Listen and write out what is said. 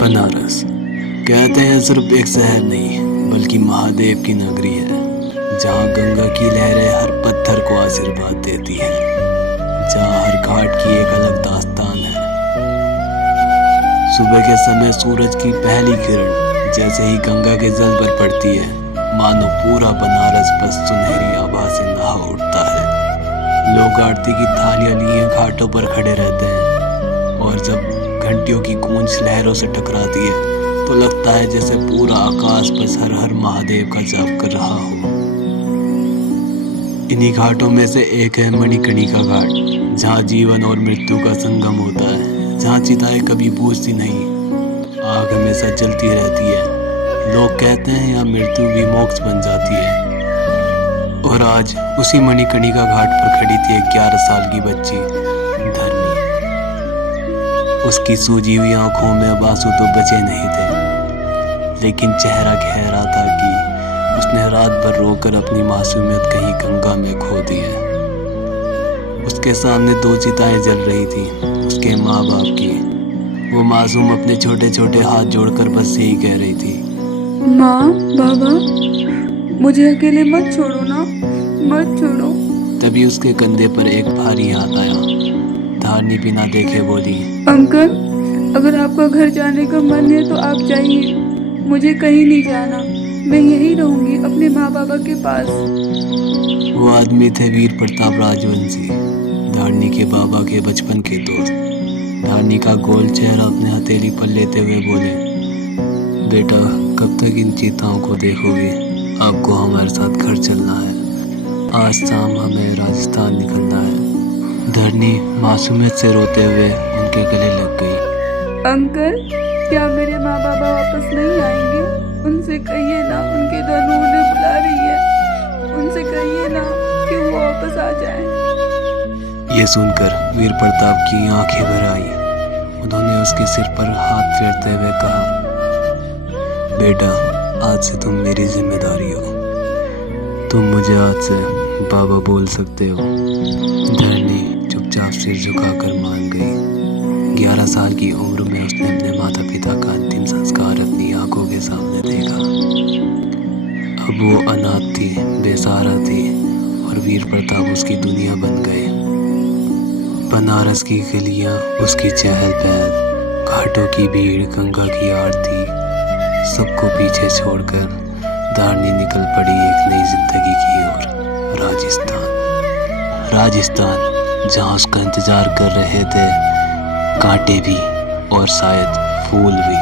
बनारस कहते हैं सिर्फ एक शहर नहीं बल्कि महादेव की नगरी है, जहाँ गंगा की लहरें हर पत्थर को आशीर्वाद देती हैं, जहाँ हर घाट की एक अलग दास्तान है। सुबह के समय सूरज की पहली किरण जैसे ही गंगा के जल पर पड़ती है, मानो पूरा बनारस बस सुनहरी आभा से नहा उठता है। लोग आरती की थालियां लिए घाटों पर खड़े रहते हैं और जब घंटियों की गूंज लहरों से टकराती है तो लगता है जैसे पूरा आकाश बस हर हर महादेव का जाप कर रहा हो। इन्हीं घाटों में से एक है मणिकर्णिका घाट, जहाँ जीवन और मृत्यु का संगम होता है, जहाँ चिताएं कभी बुझती नहीं, आग हमेशा जलती रहती है। लोग कहते हैं यहाँ मृत्यु भी मोक्ष बन जाती है। और आज उसी मणिकर्णिका घाट पर खड़ी थी एक 11 साल की बच्ची धरनी। उसकी सूजी हुई आंखों में अब आंसू तो बचे नहीं थे, लेकिन चेहरा कह रहा था कि उसने रात भर रोकर अपनी मासूमियत कहीं गंगा में खो दी है। उसके सामने 2 चिताएं जल रही थी, उसके माँ बाप की। वो मासूम अपने छोटे छोटे हाथ जोड़कर बस यही कह रही थी, माँ, बाबा, मुझे अकेले मत छोड़ो ना, मत छोड़ो। तभी उसके कंधे पर एक भारी हाथ आया। धारनी बिना देखे बोली, अंकल, अगर आपका घर जाने का मन है तो आप जाइए, मुझे कहीं नहीं जाना, मैं यहीं रहूंगी अपने माँ बाबा के पास। वो आदमी थे वीर प्रताप राजवंशी, धारनी के बाबा के बचपन के दोस्त। धारनी का गोल चेहरा अपने हथेली पर लेते हुए बोले, बेटा, कब तक इन चीताओं को देखोगे? आपको हमारे साथ घर चलना है। आज शाम हमें राजस्थान निकलना है। धरनी मासूमियत से रोते हुए उनके गले लग गई। अंकल, क्या मेरे माँ बाबा वापस नहीं आएंगे? उनसे कहिए ना, उनके धनु उन्हें बुला रही है, उनसे कहिए ना कि वो वापस आ जाए। ये सुनकर वीर प्रताप की आंखें भर आई। उन्होंने उसके सिर पर हाथ फेरते हुए कहा, बेटा, आज से तुम मेरी जिम्मेदारी हो। तुम मुझे आज से बाबा बोल सकते हो। धरनी चुपचाप सिर झुकाकर मान गई। 11 साल की उम्र में उसने अपने माता पिता का अंतिम संस्कार अपनी आंखों के सामने देखा। अब वो अनाथ थी, बेसहारा थी और वीर प्रताप उसकी दुनिया बन गए। बनारस की गलियां, उसकी चहल पहल, घाटों की भीड़, गंगा की आरती, सबको पीछे छोड़कर धारनी निकल पड़ी एक नई जिंदगी की ओर। राजस्थान, जहाँ उसका इंतजार कर रहे थे कांटे भी और शायद फूल भी।